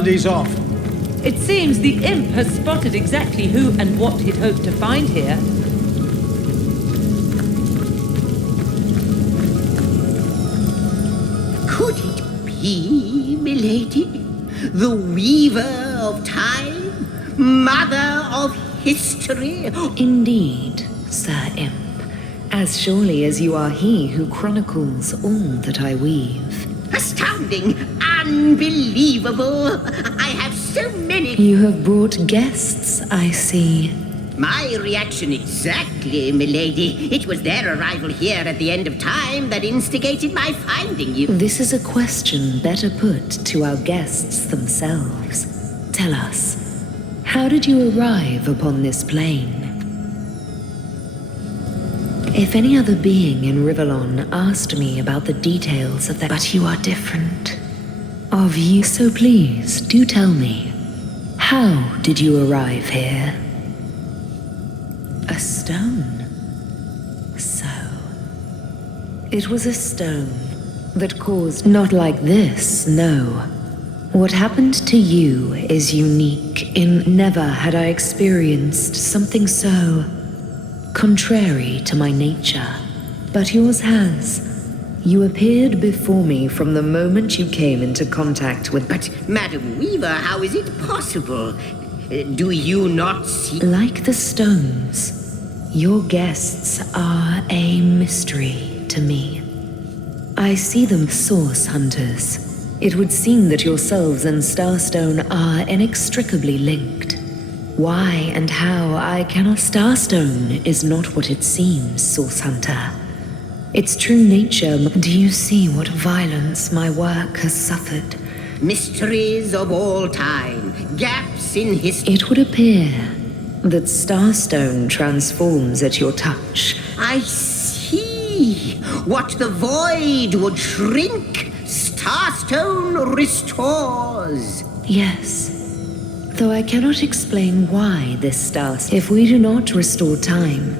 And he's off. It seems the imp has spotted exactly who and what he'd hoped to find here. Could it be, milady? The weaver of time? Mother of history? Indeed, Sir Imp. As surely as you are he who chronicles all that I weave. Astounding! Unbelievable! I have so many... You have brought guests, I see. My reaction exactly, milady. It was their arrival here at the end of time that instigated my finding you. This is a question better put to our guests themselves. Tell us, how did you arrive upon this plane? If any other being in Rivellon asked me about the details of that, but you are different. Of you, so please, do tell me. How did you arrive here? A stone. So, it was a stone that caused... Not like this, no. What happened to you is unique in never had I experienced something so contrary to my nature. But yours has. You appeared before me from the moment you came into contact with... But, Madam Weaver, how is it possible? Do you not see... Like the stones, your guests are a mystery to me. I see them source hunters. It would seem that yourselves and Starstone are inextricably linked. Why and how I cannot... Starstone is not what it seems, Source Hunter. Its true nature... Do you see what violence my work has suffered? Mysteries of all time, gaps in history... It would appear that Starstone transforms at your touch. I see. What the void would shrink, Starstone restores. Yes. Though I cannot explain why this star... If we do not restore time,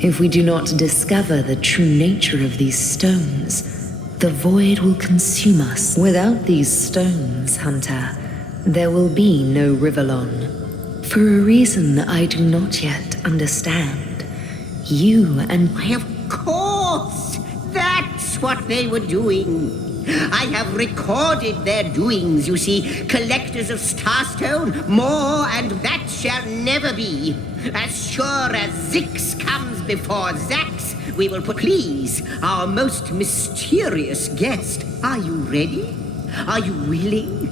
if we do not discover the true nature of these stones, the void will consume us. Without these stones, Hunter, there will be no Rivellon. For a reason I do not yet understand. You and... Why, of course! That's what they were doing. I have recorded their doings, you see. Collectors of Starstone, more, and that shall never be. As sure as Zix comes before Zax, we will put... Please, our most mysterious guest, are you ready? Are you willing?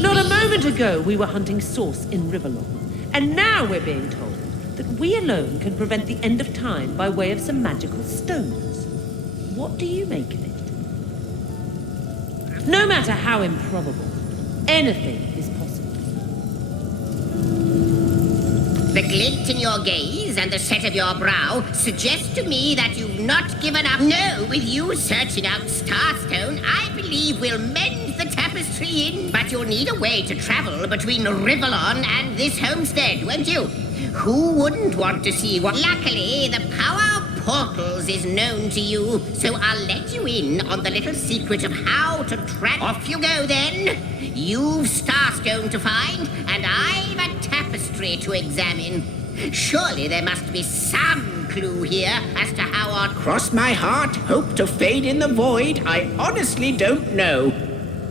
Not a moment ago we were hunting Source in Rivellon, and now we're being told that we alone can prevent the end of time by way of some magical stones. What do you make of it? No matter how improbable, anything is possible. The glint in your gaze and the set of your brow suggest to me that you've not given up. No, with you searching out Starstone, I believe we'll mend the tapestry in. But you'll need a way to travel between Rivellon and this homestead, won't you? Who wouldn't want to see what... Luckily, the power of portals is known to you, so I'll let you in on the little secret of how to track... Off you go, then. You've Starstone to find, and I've a tapestry to examine. Surely there must be some clue here as to how our... Cross my heart, hope to fade in the void. I honestly don't know.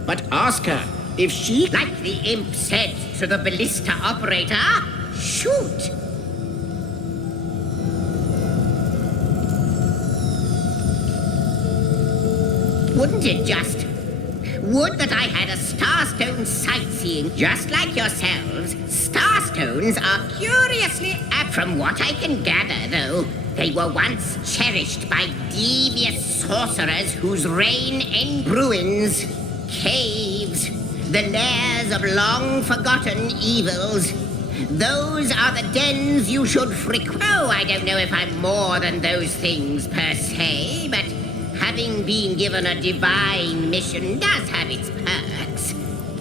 But ask her if she... Like the imp said to the ballista operator, shoot! Wouldn't it just... Would that I had a Starstone sightseeing. Just like yourselves, Starstones are curiously from what I can gather, though, they were once cherished by devious sorcerers whose reign in ruins, caves, the lairs of long-forgotten evils. Those are the dens you should frequent. Oh, I don't know if I'm more than those things per se, but... having been given a divine mission does have its perks.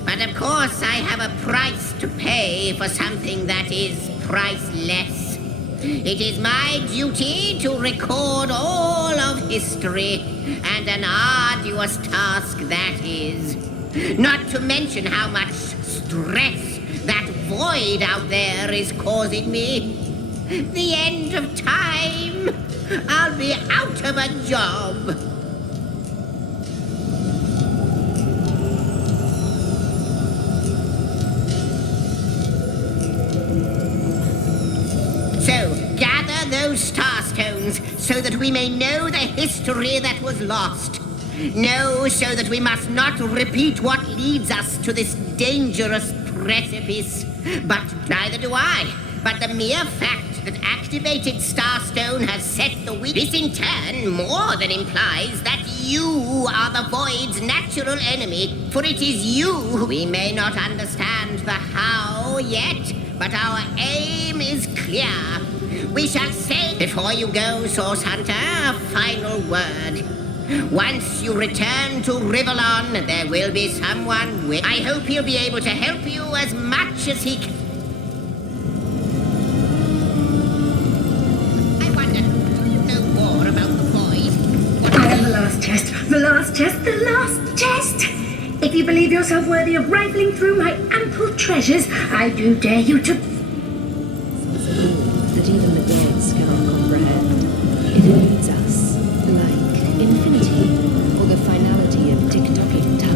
But of course I have a price to pay for something that is priceless. It is my duty to record all of history, And an arduous task that is. Not to mention how much stress that void out there is causing me. The end of time. I'll be out of a job. So, gather those star stones so that we may know the history that was lost. Know so that we must not repeat what leads us to this dangerous precipice. But neither do I. But the mere fact that activated Starstone has set the wheel, this in turn more than implies that you are the Void's natural enemy, for it is you who we may not understand the how yet, but our aim is clear. We shall say before you go, Source Hunter, a final word. Once you return to Rivellon, there will be someone with... I hope he'll be able to help you as much as he can. I wonder, do you know more about the Void? I am the last test. The last test. The last test. If you believe yourself worthy of rifling through my ample treasures, I do dare you to... That even the gods cannot comprehend. It leads us, like infinity, or the finality of tick-tocking time.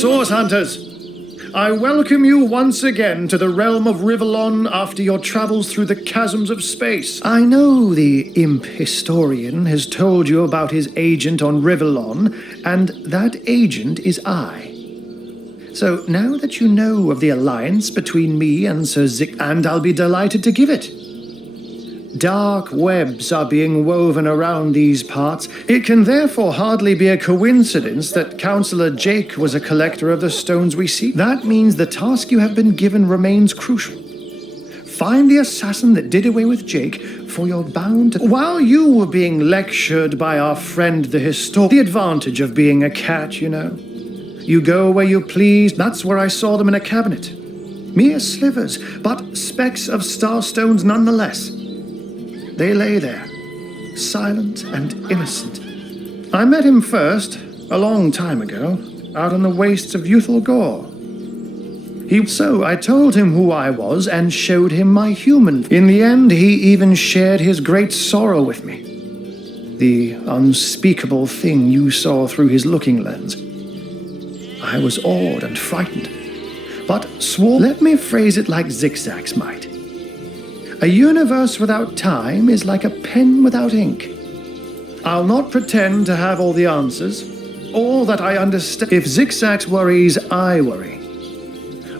Source Hunters, I welcome you once again to the realm of Rivellon after your travels through the chasms of space. I know the imp historian has told you about his agent on Rivellon, and that agent is I. So now that you know of the alliance between me and Sir Zick, and I'll be delighted to give it. Dark webs are being woven around these parts. It can therefore hardly be a coincidence that Councillor Jake was a collector of the stones we seek. That means the task you have been given remains crucial. Find the assassin that did away with Jake, for you're bound to... While you were being lectured by our friend the historian, the advantage of being a cat, you know. You go where you please. That's where I saw them in a cabinet. Mere slivers, but specks of starstones nonetheless. They lay there, silent and innocent. I met him first, a long time ago, out on the wastes of Youthful Gore. So I told him who I was and showed him my human. In the end, he even shared his great sorrow with me. the unspeakable thing you saw through his looking lens. I was awed and frightened, but swore. Let me phrase it like Zigzag's might. A universe without time is like a pen without ink. I'll not pretend to have all the answers, or that I understand. If Zigzag's worries, I worry.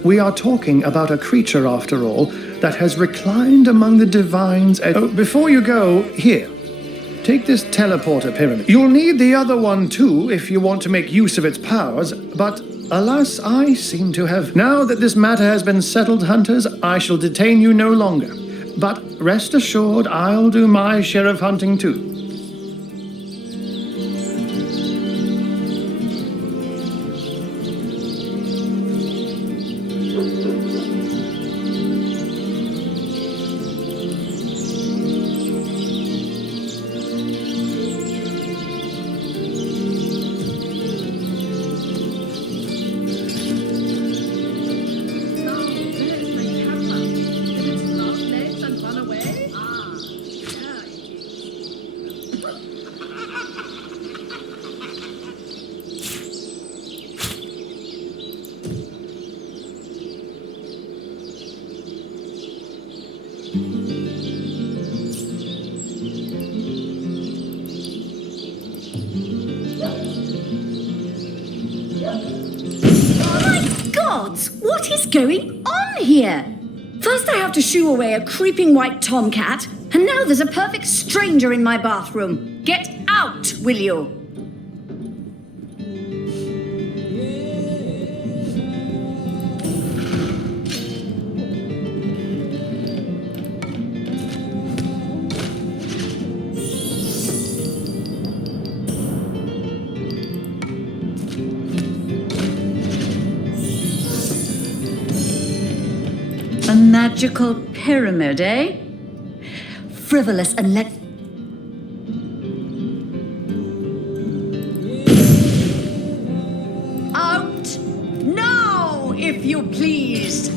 We are talking about a creature, after all, that has reclined among the divines. Oh, before you go, here. Take this teleporter pyramid. You'll need the other one too if you want to make use of its powers, but alas, I seem to have. Now that this matter has been settled, hunters, I shall detain you no longer. But rest assured, I'll do my share of hunting too. What is going on here? First I have to shoo away a creeping white tomcat, and now there's a perfect stranger in my bathroom. Get out, will you? A magical pyramid, eh? Frivolous and Out! Now, if you please!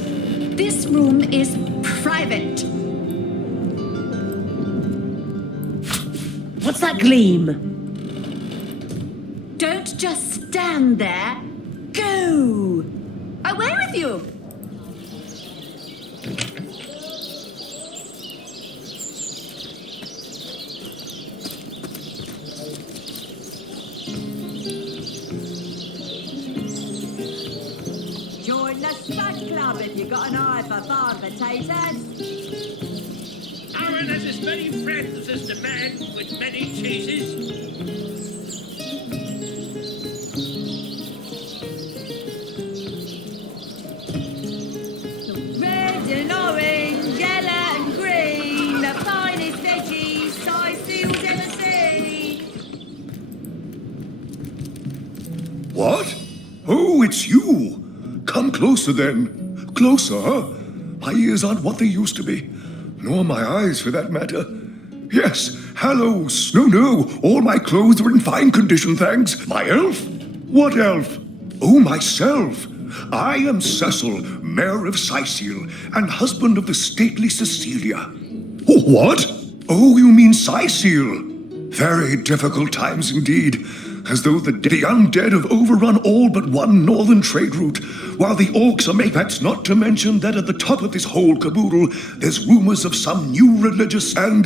This room is private. What's that gleam? Don't just stand there. Go! Away with you! Join the stud club if you got an eye for farm potatoes. Aaron has as many friends as the man with many cheeses. Red and orange, yellow and green, the finest veggies Cyseal's ever seen. What? Oh, it's you! Come closer then. Closer, huh? My ears aren't what they used to be. Nor my eyes, for that matter. Yes, hello. No, all my clothes are in fine condition, thanks. My elf? What elf? Oh, myself. I am Cecil, Mayor of Cyseal, and husband of the stately Cecilia. Oh, what? Oh, you mean Cyseal? Very difficult times indeed. As though the undead have overrun all but one northern trade route, while the orcs are making. That's not to mention that at the top of this whole caboodle, there's rumors of some new religious and,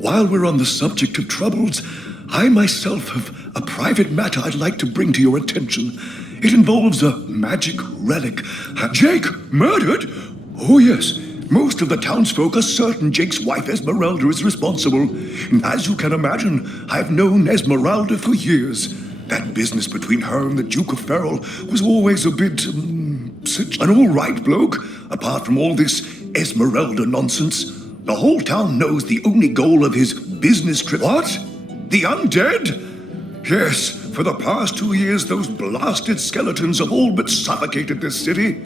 while we're on the subject of troubles, I myself have a private matter I'd like to bring to your attention. It involves a magic relic. Jake, murdered? Oh, yes. Most of the townsfolk are certain Jake's wife Esmeralda is responsible. And as you can imagine, I've known Esmeralda for years. That business between her and the Duke of Ferrol was always a bit, such an all-right bloke, apart from all this Esmeralda nonsense. The whole town knows the only goal of his business trip. What? The undead? Yes, for the past 2 years, those blasted skeletons have all but suffocated this city.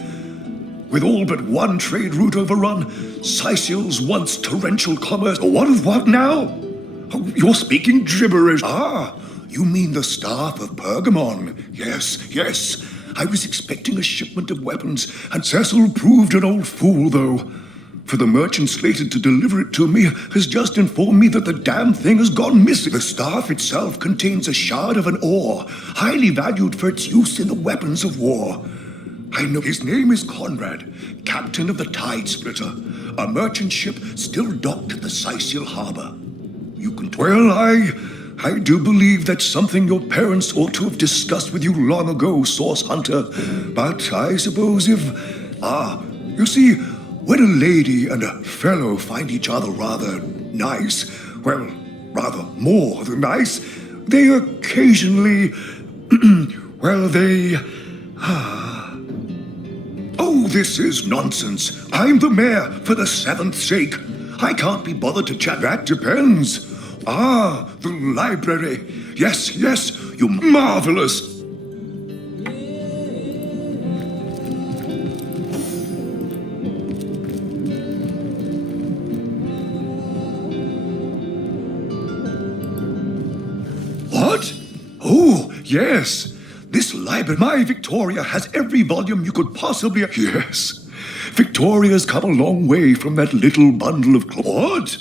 With all but one trade route overrun, Cyseal's once torrential commerce. What now? Oh, you're speaking gibberish. Ah, you mean the staff of Pergamon. Yes. I was expecting a shipment of weapons, and Cecil proved an old fool, though. For the merchant slated to deliver it to me has just informed me that the damn thing has gone missing. The staff itself contains a shard of an ore, highly valued for its use in the weapons of war. I know his name is Conrad, captain of the Tide Splitter, a merchant ship still docked at the Cyseal harbor. You can... Well, I do believe that's something your parents ought to have discussed with you long ago, Source Hunter. But I suppose if... you see, when a lady and a fellow find each other rather nice, well, rather more than nice, they occasionally... well, they... Oh, this is nonsense. I'm the mayor, for the 7th sake. I can't be bothered to chat. That depends. The library. Yes, you marvelous. What? Oh, yes. This library, my Victoria, has every volume you could possibly... Yes. Victoria's come a long way from that little bundle of... What?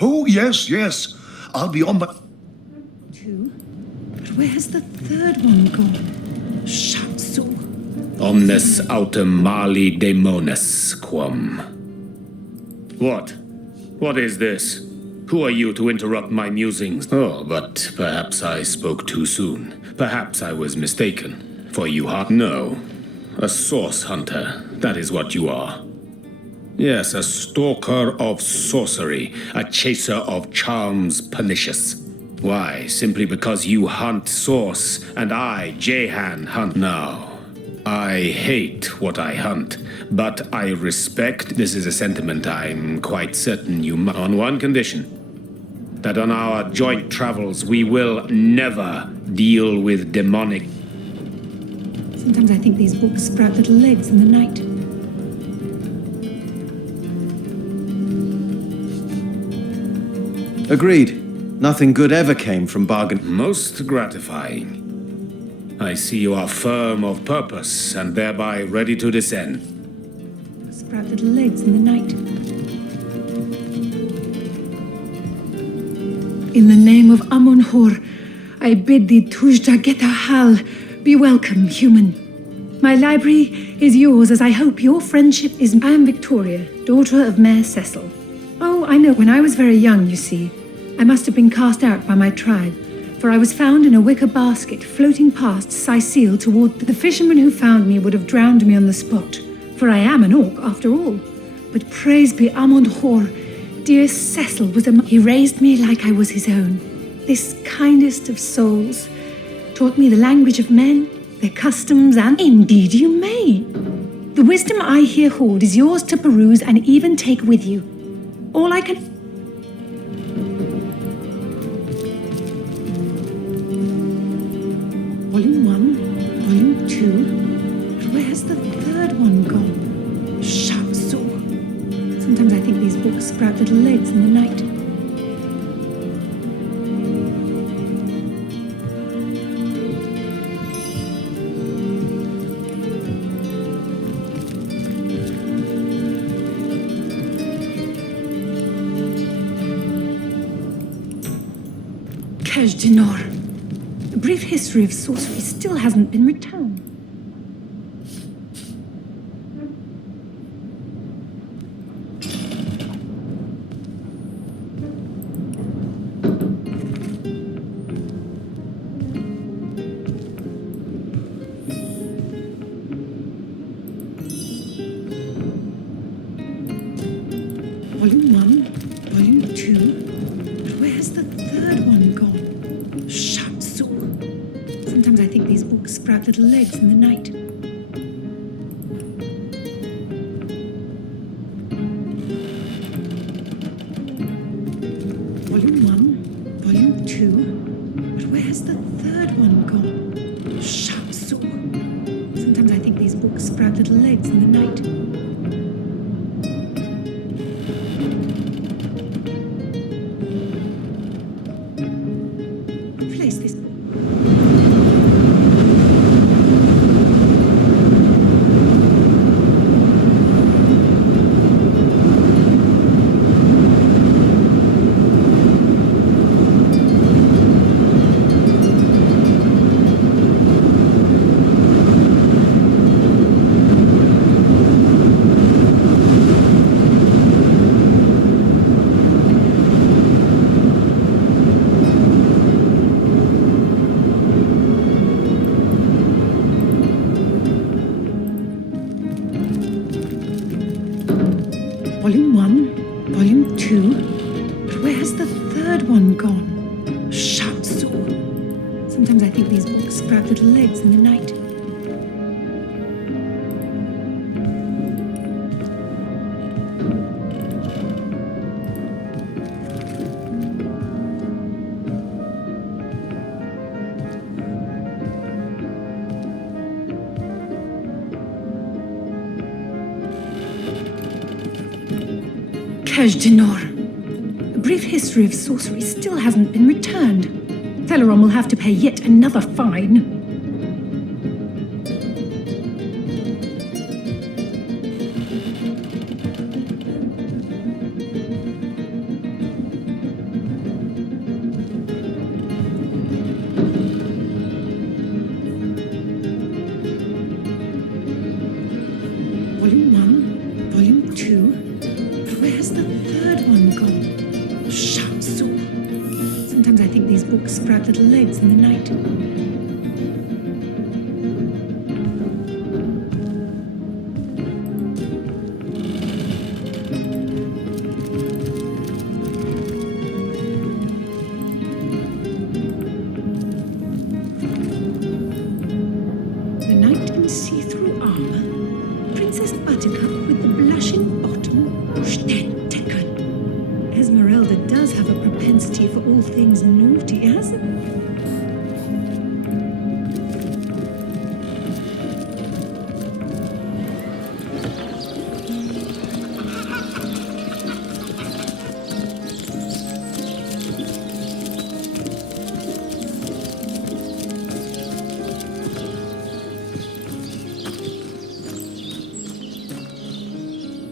Oh, yes. I'll be on my... 2. But where's the 3rd one gone? Shatsu. Omnes autem mali demones quam. What is this? Who are you to interrupt my musings? Oh, but perhaps I spoke too soon. Perhaps I was mistaken. For you are... No. A source hunter. That is what you are. Yes, a stalker of sorcery. A chaser of charms pernicious. Why? Simply because you hunt source, and I, Jehan, hunt now. I hate what I hunt, but I respect... This is a sentiment I'm quite certain you must... On one condition. That on our joint travels we will never deal with demonic... Sometimes I think these books sprout little legs in the night. Agreed. Nothing good ever came from bargain. Most gratifying. I see you are firm of purpose and thereby ready to descend. Sprout little legs in the night. In the name of Amun-Hor, I bid thee Tujda Getahal be welcome, human. My library is yours, as I hope your friendship is... I am Victoria, daughter of Mayor Cecil. Oh, I know, when I was very young, you see, I must have been cast out by my tribe, for I was found in a wicker basket floating past Cyseal toward... The fisherman who found me would have drowned me on the spot, for I am an orc after all. But praise be Amun-Hor, dear Cecil was a... He raised me like I was his own. This kindest of souls taught me the language of men, their customs, and... Indeed you may. The wisdom I here hold is yours to peruse and even take with you. All I can... Volume 1, Volume 2, but where's the 3rd one gone? Shatsu. Sometimes I think these books sprout little legs in the night. Dinor. The brief history of sorcery still hasn't been returned. Volume 1, Volume 2, but where's the 3rd one gone? Sometimes I think these books sprout little legs in the night. Volume 1, Volume 2, but where's the 3rd one gone? Shatsu. Sometimes I think these books sprout little legs in the night. Place this... two. But where has the third one gone? Shatsu. Sometimes I think these books sprout little legs in the night. Kajdinar. A brief history of sorcery still hasn't been returned. Theleron will have to pay yet another fine. Volume 1, Volume 2. Where's the third one gone? Shatsu. Sometimes I think these books sprout little legs in the night. The knight in see-through armor, Princess Buttercup with the blushing bottom. Esmeralda does have a propensity for all things naughty, hasn't it?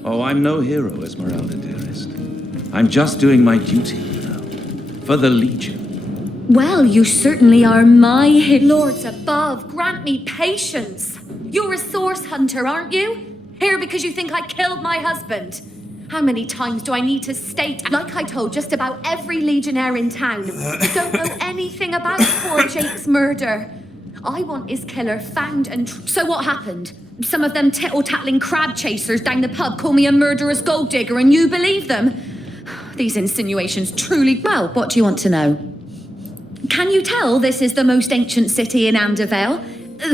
Oh, I'm no hero, Esmeralda, dearest. I'm just doing my duty, you know, for the Legion. Well, you certainly are my lords above. Grant me patience. You're a source hunter, aren't you? Here because you think I killed my husband. How many times do I need to state, like I told just about every legionnaire in town, I don't know anything about poor Jake's murder. I want his killer found and... So what happened? Some of them tittle-tattling crab chasers down the pub call me a murderous gold digger and you believe them? These insinuations truly... Well, what do you want to know? Can you tell this is the most ancient city in Amdervale?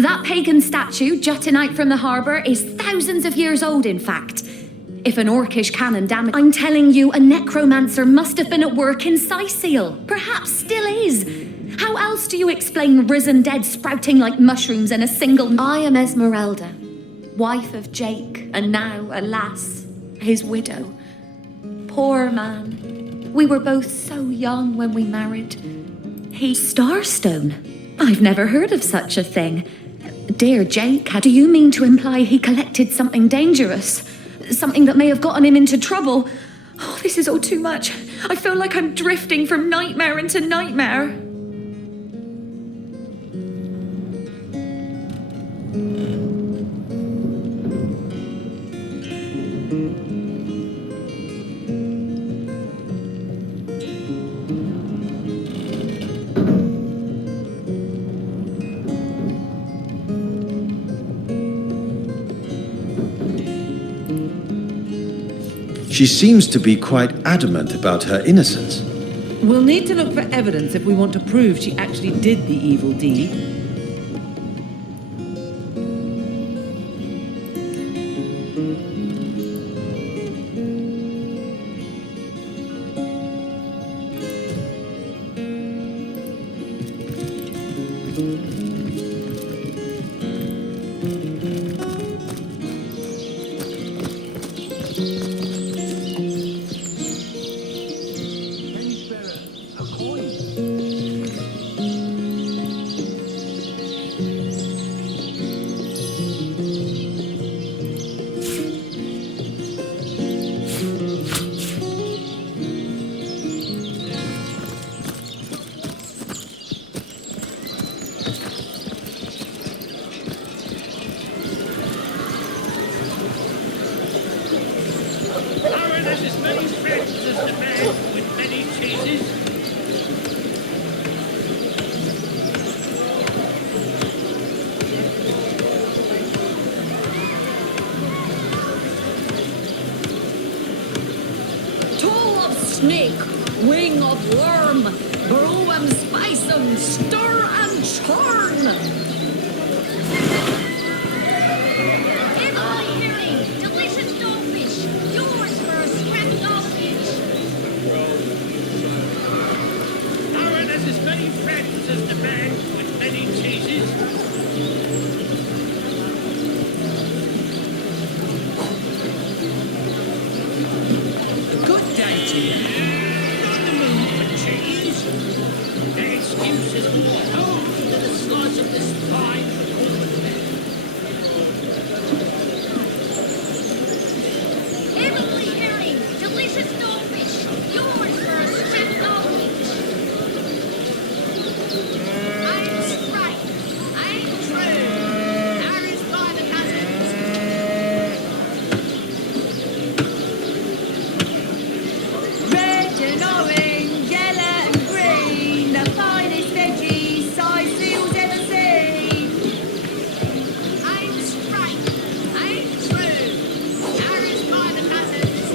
That pagan statue jutting out from the harbour is thousands of years old, in fact. If an orcish cannon damaged... I'm telling you, a necromancer must have been at work in Cyseal. Perhaps still is. How else do you explain risen dead sprouting like mushrooms in a single... I am Esmeralda, wife of Jake, and now, alas, his widow. Poor man. We were both so young when we married. He... Starstone? I've never heard of such a thing. Dear Jake, do you mean to imply he collected something dangerous? Something that may have gotten him into trouble? Oh, this is all too much. I feel like I'm drifting from nightmare into nightmare. She seems to be quite adamant about her innocence. We'll need to look for evidence if we want to prove she actually did the evil deed. snake, wing of worm, brew and spice and stir and churn. If I hearing, delicious dogfish, yours for a scrap dogfish. Aaron has as many friends as the man with many cheeses. Good day to you. Not the mood for cheese. The excuse is more home than a slice of this fine Heavenly herring, delicious dogfish, yours for a scrap dogfish. I'm straight, I'm true. Harry's by the cousins. Red and orange, yellow and green, the finest veggies Cyseal's ever seen. I'm straight, I'm true. Harry's by the cousins.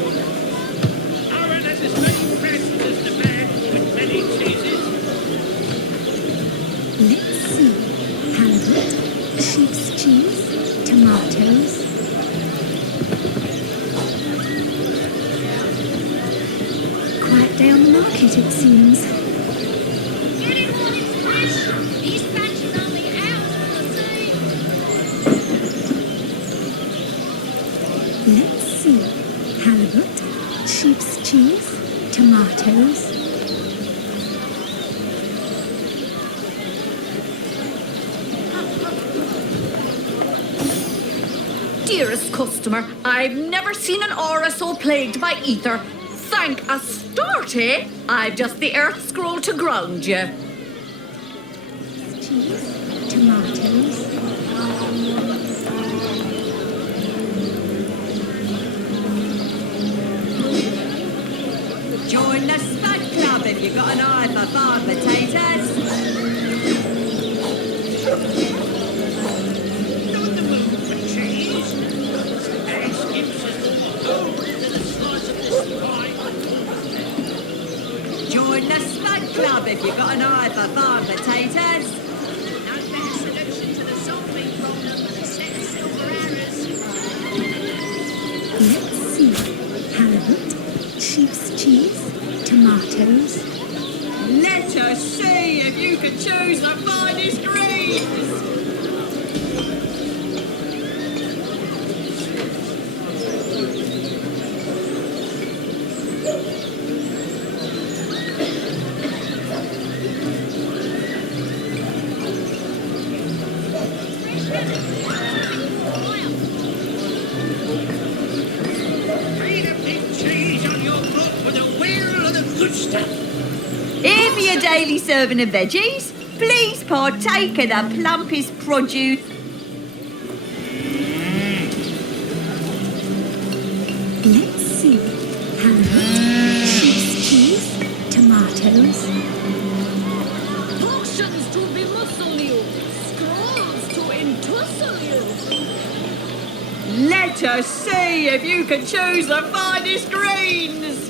Aaron has as many friends as the man with many cheeses. Let's see. Halibut, sheep's cheese, tomatoes. Quiet day on the market, it seems. Get it while it's fresh. These batches only out for the sea. Let's see. Halibut, sheep's cheese, tomatoes. Dearest customer, I've never seen an aura so plagued by ether. Thank Astarte, I've just the earth scroll to ground you. Cheese, tomatoes. Join the Spud Club if you've got an eye for farm potatoes. Not the mood for cheese. The excuse is more home than a slice of this fine. Join the Spud Club if you've got an eye for farm potatoes. No better solution to the zombie problem than a set of silver arrows. Let's see. Halibut, sheep's cheese, tomatoes. Let us see if you can choose the finest greens. Read a big cheese on your book with a wheel of the good stuff. Here for your daily serving of veggies. Please partake of the plumpest produce. Let's see. Halibut, sheep's cheese, tomatoes. Potions to bemuscle you, scrolls to entussle you. Let us see if you can choose the finest greens.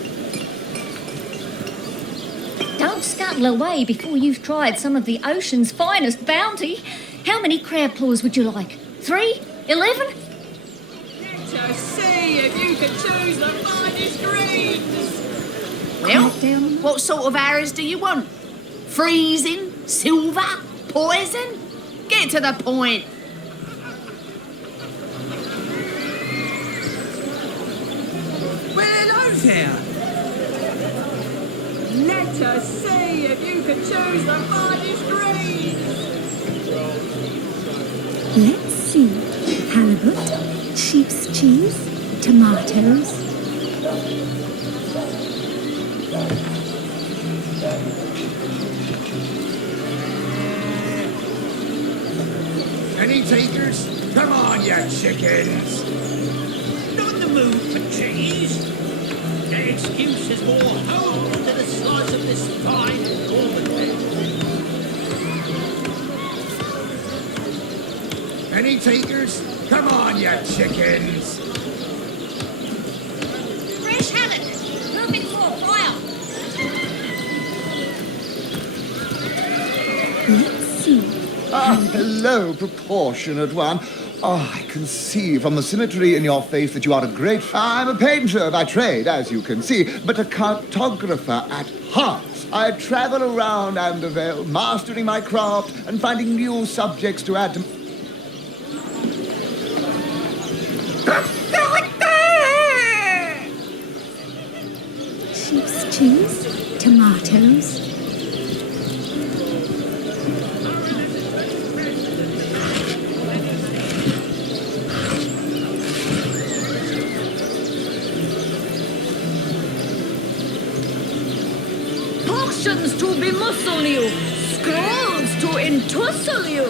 Don't scuttle away before you've tried some of the ocean's finest bounty. How many crab claws would you like? 3? 11? Let us see if you can choose the finest greens. Well, what sort of arrows do you want? Freezing? Silver? Poison? Get to the point. Well, hello there. Let us see if you can choose the finest greens. Let's see. Halibut, sheep's cheese, tomatoes. Any takers? Come on, you chickens. Not the mood for cheese. The excuse is more home than a slice of this fine gourmet. Any takers? Come on, you chickens. Fresh halibut. Moving for fire! Let's see. Hello, proportionate one. Oh, I can see from the symmetry in your face that you are a great... I'm a painter by trade, as you can see, but a cartographer at heart. I travel around Andervale, mastering my craft and finding new subjects to add to... Sheep's cheese, tomatoes. Potions to bemuscle you, scrolls to entussle you.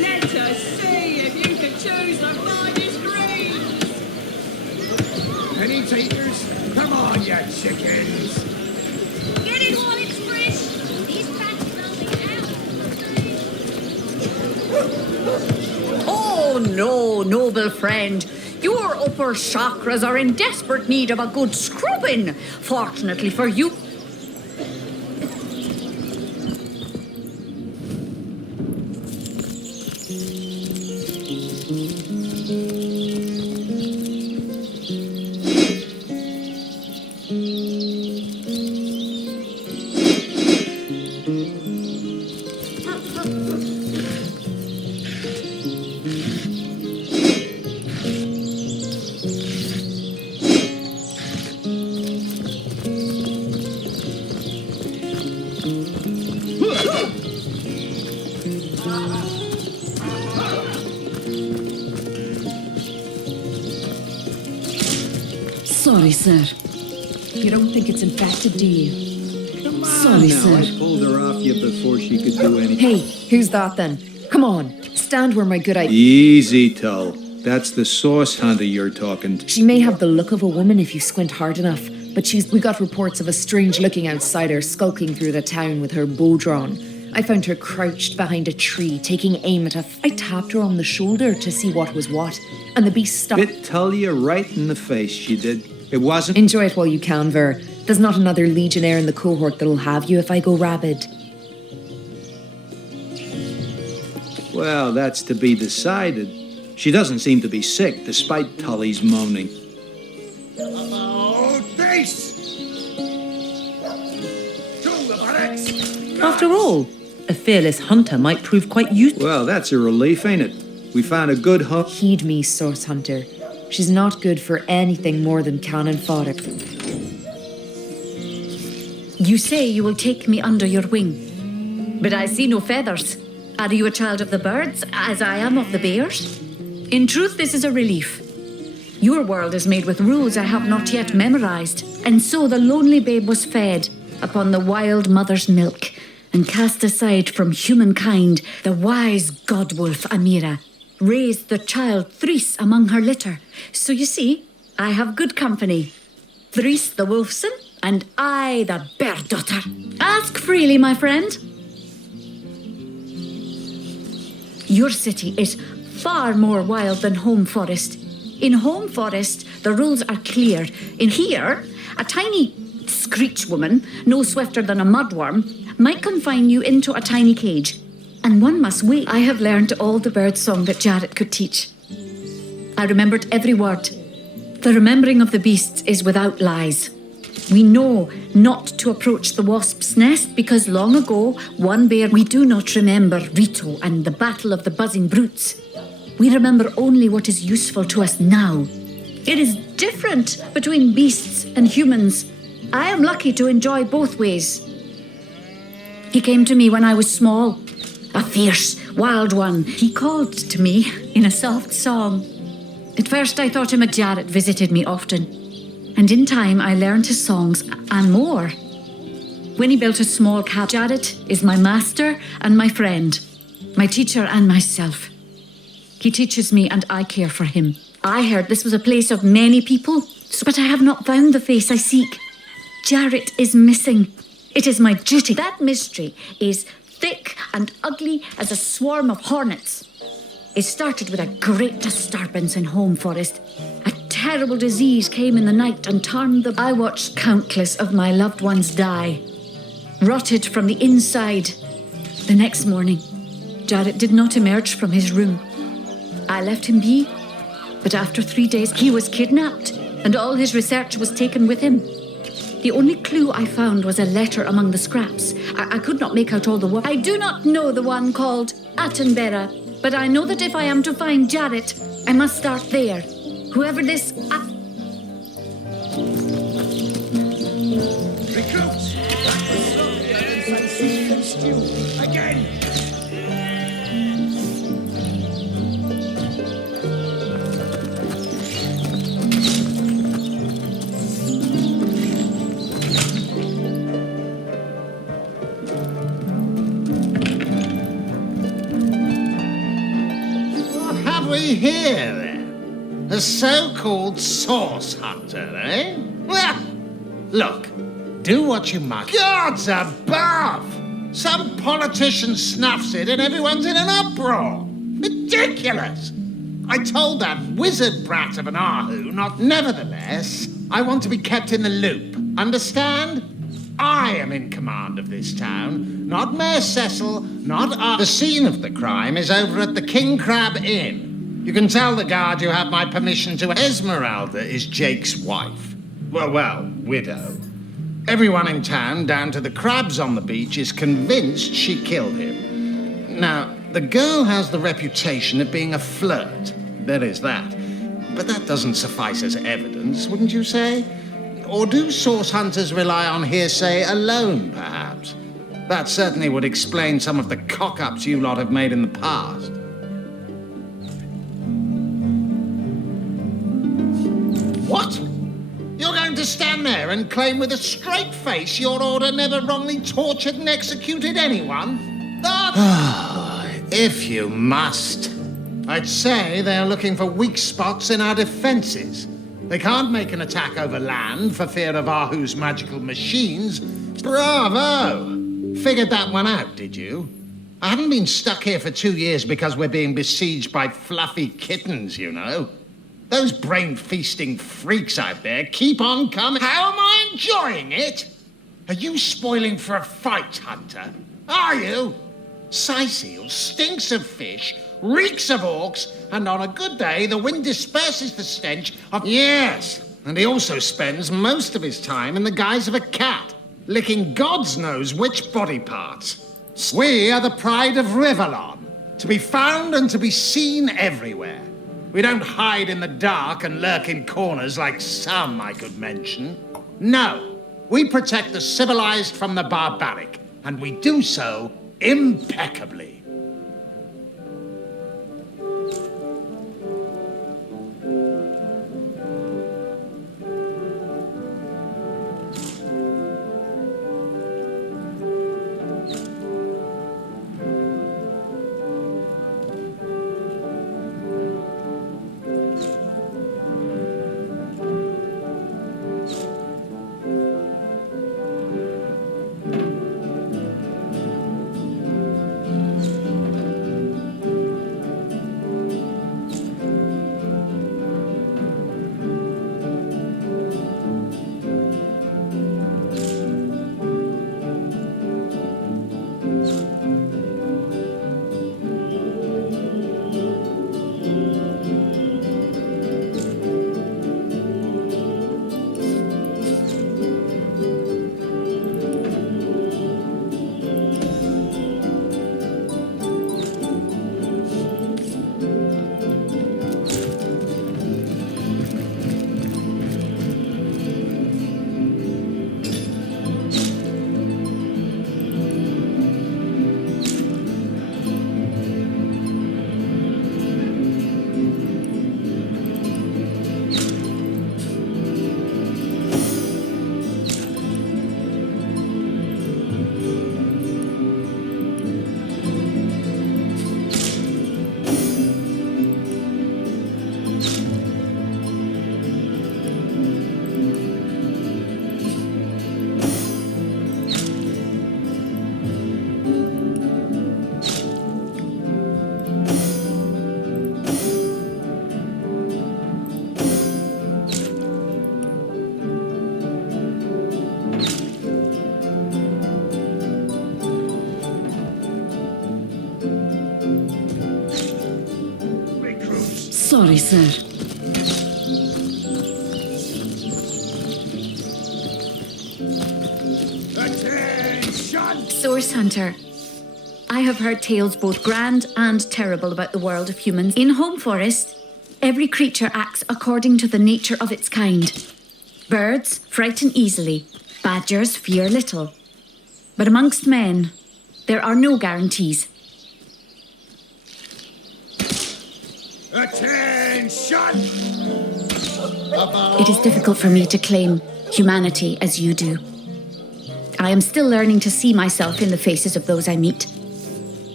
Let us see if you can choose the finest greens. Any takers? Come on, you chickens! Get it while it's fresh! These packs melting out. Oh no, noble friend. Your upper chakras are in desperate need of a good scrubbing. Fortunately for you, Sorry, sir. You don't think it's infected, do you? Come on Sorry, now, sir. I pulled her off you before she could do anything. Hey, who's that then? Come on, stand where my good idea. Easy, Tull. That's the source hunter you're talking to. She may have the look of a woman if you squint hard enough, but we got reports of a strange-looking outsider skulking through the town with her bow drawn. I found her crouched behind a tree, taking aim at I tapped her on the shoulder to see what was what, and the beast stopped. Bit Tull you right in the face, she did. It wasn't... Enjoy it while you can, Ver. There's not another legionnaire in the cohort that'll have you if I go rabid. Well, that's to be decided. She doesn't seem to be sick, despite Tully's moaning. Oh, face! To the barracks! After all, a fearless hunter might prove quite useful. Well, that's a relief, ain't it? We found a good hunt. Heed me, source hunter. She's not good for anything more than cannon fodder. You say you will take me under your wing, but I see no feathers. Are you a child of the birds, as I am of the bears? In truth, this is a relief. Your world is made with rules I have not yet memorized, and so the lonely babe was fed upon the wild mother's milk, and cast aside from humankind, the wise godwolf Amira raised the child Threes among her litter. So you see, I have good company. Threes the wolfson, and I the bear daughter. Ask freely, my friend. Your city is far more wild than Home Forest. In Home Forest, the rules are clear. In here, a tiny screech woman, no swifter than a mudworm, might confine you into a tiny cage. And one must wait. I have learned all the bird song that Jarrett could teach. I remembered every word. The remembering of the beasts is without lies. We know not to approach the wasp's nest because long ago, one bear, we do not remember Rito and the battle of the buzzing brutes. We remember only what is useful to us now. It is different between beasts and humans. I am lucky to enjoy both ways. He came to me when I was small, a fierce, wild one. He called to me in a soft song. At first I thought him a Jarrett visited me often, and in time I learned his songs and more. When he built a small cabin, Jarrett is my master and my friend, my teacher and myself. He teaches me and I care for him. I heard this was a place of many people, but I have not found the face I seek. Jarrett is missing. It is my duty. That mystery is thick and ugly as a swarm of hornets. It started with a great disturbance in Home Forest, a terrible disease came in the night and turned the... I watched countless of my loved ones die, rotted from the inside. The next morning, Jarrett did not emerge from his room. I left him be, but after 3 days he was kidnapped and all his research was taken with him. The only clue I found was a letter among the scraps. I could not make out all the words. I do not know the one called Attenborough, but I know that if I am to find Jarrett, I must start there. Whoever this... Recruits! Again! What have we here, then? A so-called source hunter, eh? Well, look, do what you must. Gods above! Some politician snuffs it and everyone's in an uproar. Ridiculous! I told that wizard brat of an Ahu not... Nevertheless, I want to be kept in the loop. Understand? I am in command of this town, not Mayor Cecil, not The scene of the crime is over at the King Crab Inn. You can tell the guard you have my permission to... Esmeralda is Jake's wife. Well, widow. Everyone in town, down to the crabs on the beach, is convinced she killed him. Now, the girl has the reputation of being a flirt. There is that. But that doesn't suffice as evidence, wouldn't you say? Or do source hunters rely on hearsay alone, perhaps? That certainly would explain some of the cock-ups you lot have made in the past. What? You're going to stand there and claim with a straight face your order never wrongly tortured and executed anyone? If you must. I'd say they're looking for weak spots in our defenses. They can't make an attack over land for fear of Ahu's magical machines. Bravo! Figured that one out, did you? I haven't been stuck here for 2 years because we're being besieged by fluffy kittens, you know. Those brain-feasting freaks out there keep on coming. How am I enjoying it? Are you spoiling for a fight, Hunter? Are you? Cyseal stinks of fish, reeks of orcs, and on a good day, the wind disperses the stench of... Yes, and he also spends most of his time in the guise of a cat, licking God's knows which body parts. We are the pride of Rivellon, to be found and to be seen everywhere. We don't hide in the dark and lurk in corners like some I could mention. No, we protect the civilized from the barbaric, and we do so impeccably. Sorry, sir. Attention! Source Hunter. I have heard tales both grand and terrible about the world of humans. In Home Forest, every creature acts according to the nature of its kind. Birds frighten easily, badgers fear little. But amongst men, there are no guarantees. Attention! It is difficult for me to claim humanity as you do. I am still learning to see myself in the faces of those I meet.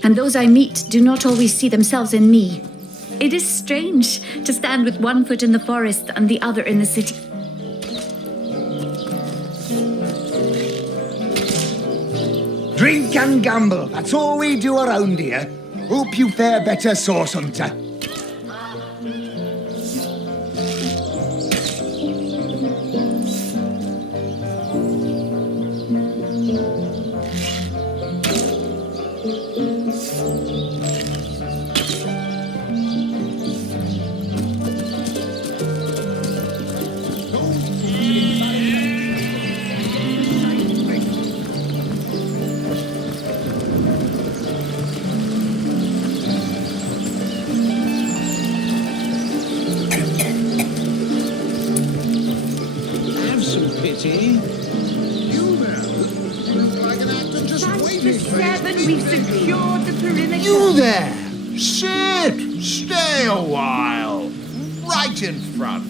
And those I meet do not always see themselves in me. It is strange to stand with one foot in the forest and the other in the city. Drink and gamble, that's all we do around here. Hope you fare better, Source Hunter. You there! Sit! Stay a while. Right in front.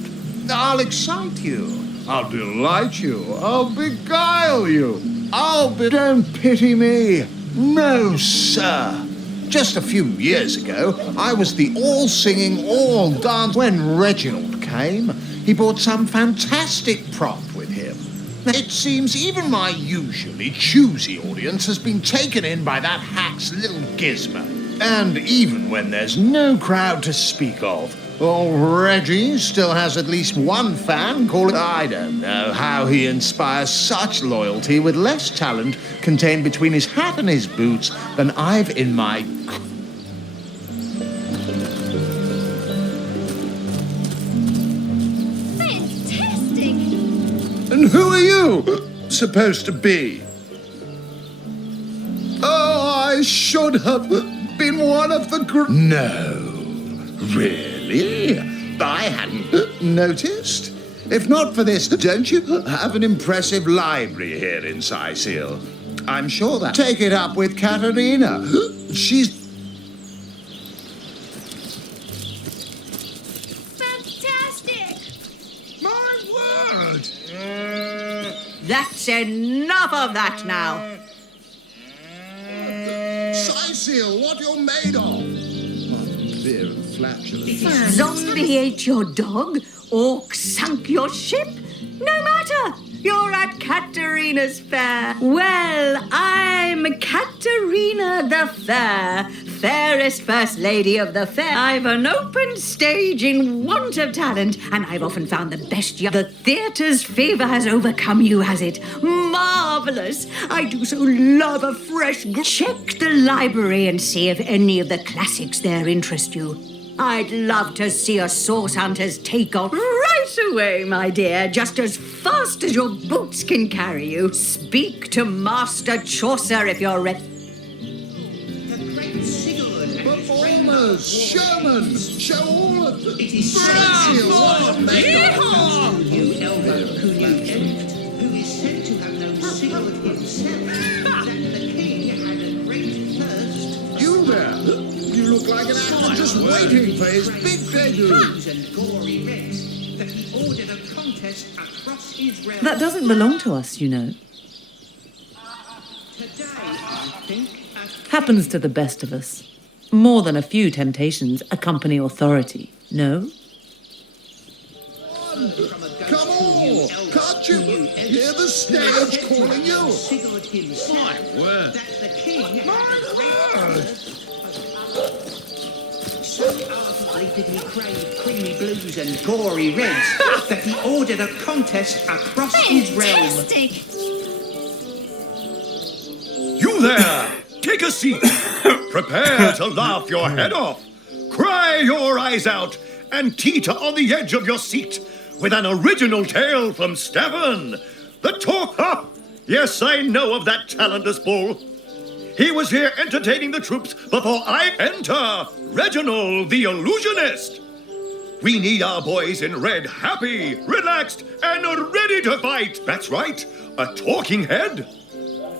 I'll excite you. I'll delight you. I'll beguile you. Don't pity me. No, sir. Just a few years ago, I was the all-singing, all-dance. When Reginald came, he brought some fantastic prop with him. It seems even my usually choosy audience has been taken in by that hack's little gizmo. And even when there's no crowd to speak of, old Reggie still has at least one fan calling. I don't know how he inspires such loyalty with less talent contained between his hat and his boots than I've in my... Fantastic! And who are you supposed to be? Oh, I should have been one of the No, really? I hadn't noticed. If not for this, don't you have an impressive library here in Cyseal? I'm sure that... Take it up with Katerina. She's... Fantastic! My word! That's enough of that now. Cyseal, what you're made of? Fear and flatulence. Zombie ate your dog? Orc sunk your ship? No matter! You're at Katerina's fair. Well, I'm Katerina the Fair, fairest first lady of the fair. I've an open stage in want of talent, and I've often found the best young... The theatre's fever has overcome you, has it? Marvellous! I do so love a fresh... Check the library and see if any of the classics there interest you. I'd love to see a Source Hunter's take off right away, my dear, just as fast as your boots can carry you. Speak to Master Chaucer if you're ready. Performers, showmen, show all of them. It is Bravo! You elbow who is said to have known Sigurd himself, that the king had a great thirst. You there! You look like an actor just waiting for his big debut. And gory wrecks that he ordered a contest across his realm. That doesn't belong to us, you know. Today, I think, Happens to the best of us. More than a few temptations accompany authority, no? Come on! Can't you hear the stage calling you? Sigurd himself, that the king had a great thirst. So ardently did he crave creamy blues and gory reds that he ordered a contest across his realm. Fantastic! You there! Take a seat. Prepare to laugh your head off, cry your eyes out, and teeter on the edge of your seat with an original tale from Stefan. The talk up. Yes, I know of that talentless bull. He was here entertaining the troops before I enter. Reginald the Illusionist. We need our boys in red happy, relaxed, and ready to fight. That's right, a talking head.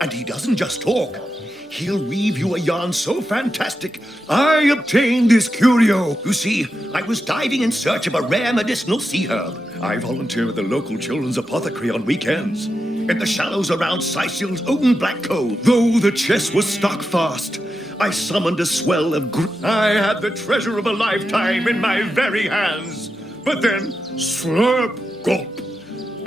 And he doesn't just talk. He'll weave you a yarn so fantastic. I obtained this curio. You see, I was diving in search of a rare medicinal sea herb. I volunteer at the local children's apothecary on weekends. In the shallows around Cyseal's own Black Cove. Though the chest was stuck fast, I summoned a swell of I had the treasure of a lifetime in my very hands. But then, slurp, gulp,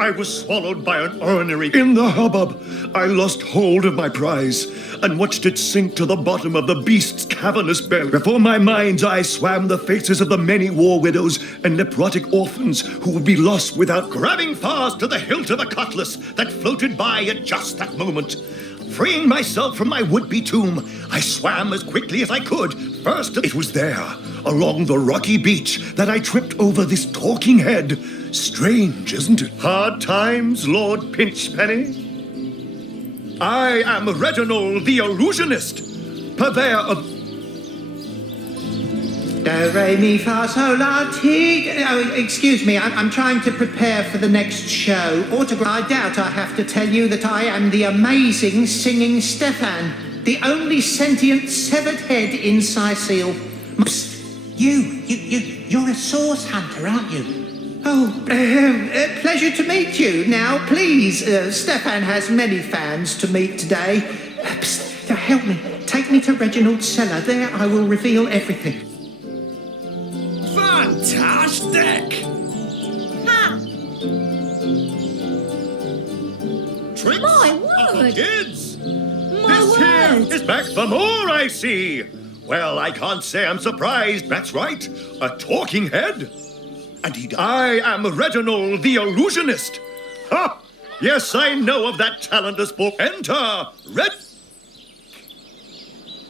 I was swallowed by an urinary. In the hubbub, I lost hold of my prize and watched it sink to the bottom of the beast's cavernous belly. Before my mind's eye swam the faces of the many war widows and necrotic orphans who would be lost without grabbing fast to the hilt of a cutlass that floated by at just that moment. Freeing myself from my would-be tomb, I swam as quickly as I could. First, it was there, along the rocky beach, that I tripped over this talking head. Strange, isn't it? Hard times, Lord Pinchpenny. I am Reginald the Illusionist, purveyor of... Do, re, mi, fa, sol, la, ti. Oh, excuse me, I'm trying to prepare for the next show. I doubt I have to tell you that I am the amazing singing Stefan, the only sentient severed head in Cyseal. Psst, you're a source hunter, aren't you? Oh, pleasure to meet you. Now, please, Stefan has many fans to meet today. Psst, help me. Take me to Reginald's cellar. There I will reveal everything. Fantastic! Tricks My of the word! kids! My This word! here is back for more, I see. Well, I can't say I'm surprised. That's right, a talking head. And I am Reginald the Illusionist. Ha! Yes, I know of that talentless bull. Enter, Red...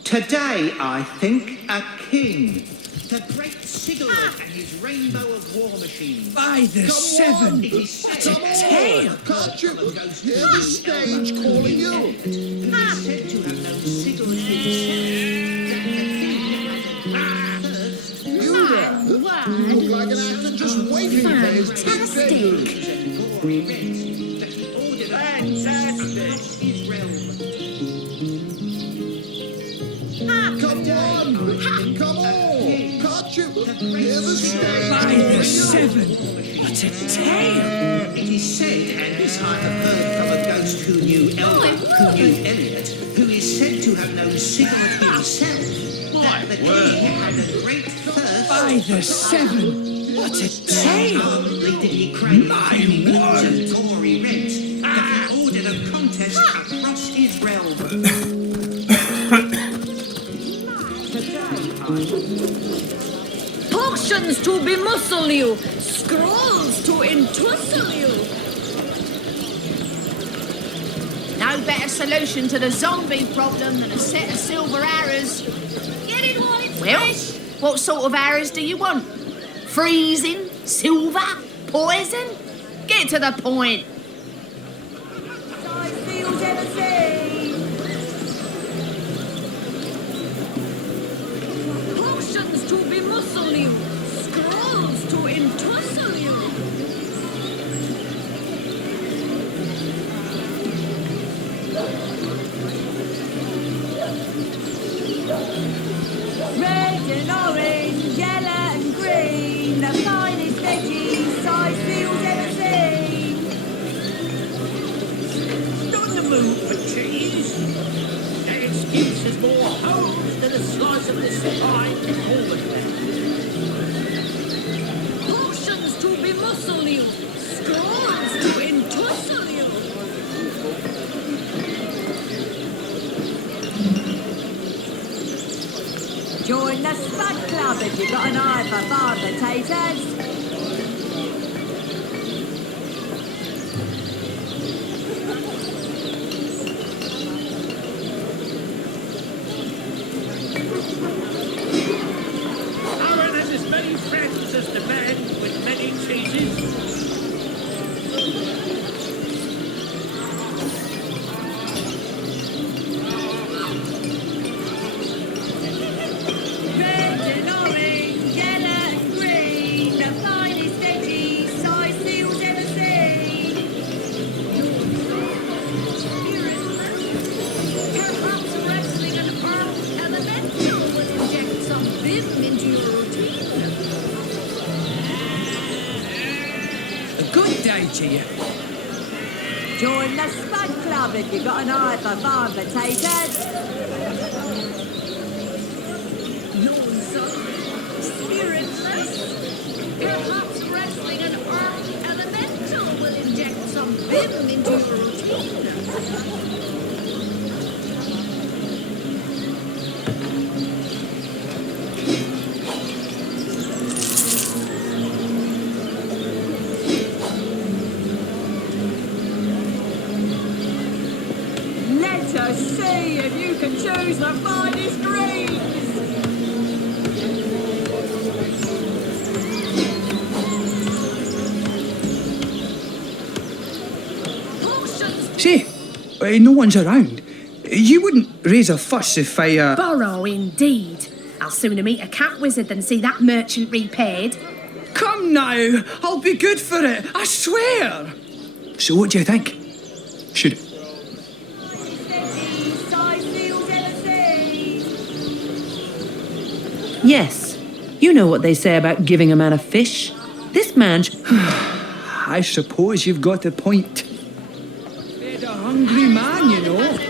Today, I think, a king. The great Cyseal and his rainbow of war machines. By the seven! What a tale! Can't you hear the stage calling you? Who is said to have known Cyseal himself. You there? You look like an actor just waiting for his big debut. Come on! Can't you hear the stage? By the seven! What a tale! It is said, and this I have heard from a ghost who knew Elliot, who is said to have known Cyseal himself, that the king had a great thirst. By the seven! What a tale! Did he crave My blues word! and gory reds, that he ordered a contest across his realm. Potions to bemuscle you, scrolls to entussle you. No better solution to the zombie problem than a set of silver arrows. Get it while it's Well, fresh. what sort of arrows do you want? Freezing? Silver? Poison? Get to the point. Cyseal, Tennessee. Potions to bemuscle you, scrolls to entussle you. Red and orange, yellow and green, the finest veggies, Cyseal, Tennessee. Not in the mood for cheese. That excuse is more holes than a slice of this fine Almond. Potions to bemuscle you, scrolls to entussle you. Join the Spud Club if you've got an eye for farm potatoes. Good day to you. Join the Spud Club if you've got an eye for farm potatoes. Spiritless. Perhaps wrestling an early elemental will inject some vim into your routine. Let us see if you can choose the finest greens. Say, no one's around. You wouldn't raise a fuss if I, Borrow indeed. I'll sooner meet a cat wizard than see that merchant repaid. Come now, I'll be good for it, I swear. So what do you think? Should... Yes, you know what they say about giving a man a fish. This man... I suppose you've got a point. Fed a hungry man, you know.